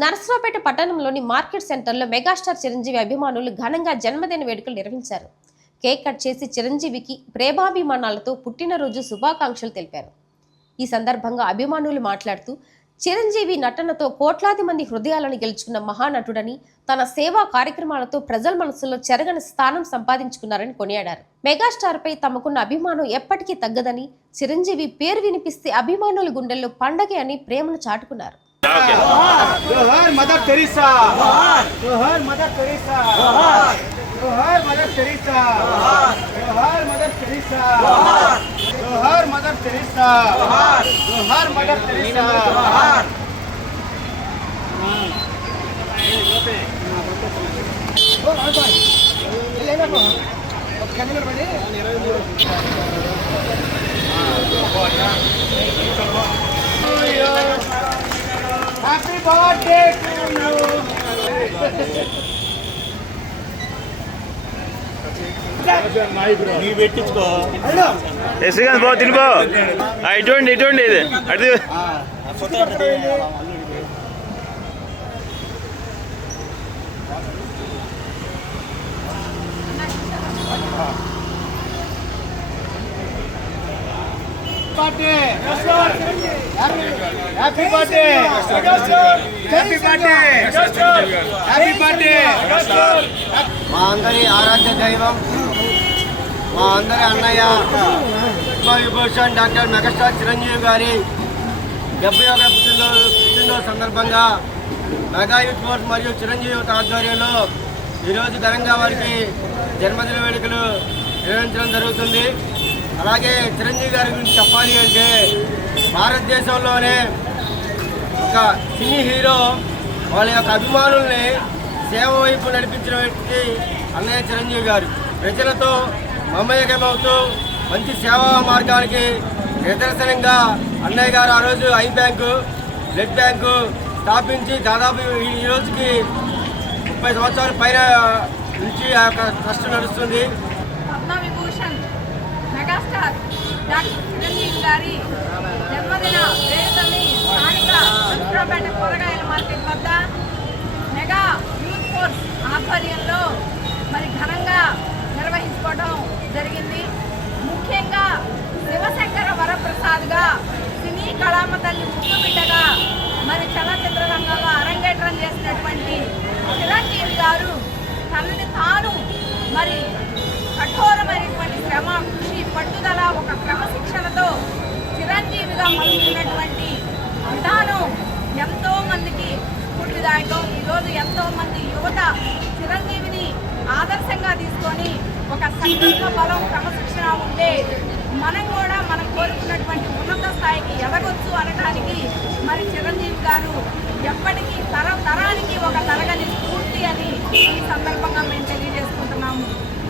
నరసరావుపేట పట్టణంలోని మార్కెట్ సెంటర్లో మెగాస్టార్ చిరంజీవి అభిమానులు ఘనంగా జన్మదిన వేడుకలు నిర్వహించారు. కేక్ కట్ చేసి చిరంజీవికి ప్రేమాభిమానాలతో పుట్టినరోజు శుభాకాంక్షలు తెలిపారు. ఈ సందర్భంగా అభిమానులు మాట్లాడుతూ చిరంజీవి నటనతో కోట్లాది మంది హృదయాలను గెలుచుకున్న మహానటుడని, తన సేవా కార్యక్రమాలతో ప్రజల మనసులో చెరగని స్థానం సంపాదించుకున్నారని కొనియాడారు. మెగాస్టార్ పై తమకున్న అభిమానం ఎప్పటికీ తగ్గదని, చిరంజీవి పేరు వినిపిస్తే అభిమానుల గుండెల్లో పండగే అని ప్రేమను చాటుకున్నారు. जोहर मदर टेरेसा, जोहर मदर टेरेसा, जोहर मदर टेरेसा, जोहर मदर टेरेसा, जोहर मदर टेरेसा, जोहर Mother Teresa. Happy birthday to you. నీ పెట్టించుకో శ్రీకాంత్ బాబు తినిపో ఇటువంటి ఇది అటు birthday. Happy birthday. Happy birthday. Happy birthday. మా అందరి ఆరాధ్య దైవం, మా అందరి అన్నయ్య విభూషణ్ డాక్టర్ మెగాస్టార్ చిరంజీవి గారి 71వ పుట్టినరోజు సందర్భంగా మెగా యూత్ ఫోర్స్ మరియు చిరంజీవి యూత్ ఆధ్వర్యంలో ఈరోజు ఘనంగా వారికి జన్మదిన వేడుకలు నిర్వహించడం జరుగుతుంది. అలాగే చిరంజీవి గారి గురించి చెప్పాలి అంటే భారతదేశంలోనే ఒక సినీ హీరో వాళ్ళ యొక్క అభిమానుల్ని సేవ వైపు నడిపించిన వ్యక్తి అన్నయ్య చిరంజీవి గారు. ప్రజలతో మమేకమవుతూ మంచి సేవా మార్గానికి నిదర్శనంగా అన్నయ్య గారు ఆ రోజు ఐ బ్యాంకు, బ్లడ్ బ్యాంకు స్థాపించి దాదాపు ఈ రోజుకి 30 సంవత్సరాల పైన నుంచి ఆ యొక్క ట్రస్ట్ నడుస్తుంది. మెగాస్టార్ డాక్టర్ చిరంజీవి గారి జన్మదిన వేడుకల్ని స్థానిక నరసరావుపేట కూరగాయల మార్కెట్ వద్ద మెగా యూత్ ఫోర్స్ ఆధ్వర్యంలో మరి ఘనంగా నిర్వహించుకోవడం జరిగింది. ముఖ్యంగా శివశంకర వరప్రసాద్గా సినీ కళామ తల్లి ముద్దు బిడ్డగా మరి చలనచిత్ర రంగంలో అరంగేట్రం చేసినటువంటి చిరంజీవి గారు తనని తాను మరి కఠోరమైనటువంటి శ్రమ, కృషి, పట్టుదల, ఒక క్రమశిక్షణతో చిరంజీవిగా మలుచుకున్నటువంటి విధానం ఎంతో మందికి స్ఫూర్తిదాయకం. ఈరోజు ఎంతో మంది యువత చిరంజీవిని ఆదర్శంగా తీసుకొని ఒక సంకల్ప బలం, క్రమశిక్షణ ఉంటే మనం కూడా మనం కోరుకున్నటువంటి ఉన్నత స్థాయికి ఎదగొచ్చు అనడానికి మరి చిరంజీవి గారు ఎప్పటికీ తరానికి ఒక తరగని స్ఫూర్తి అని ఈ సందర్భంగా మేము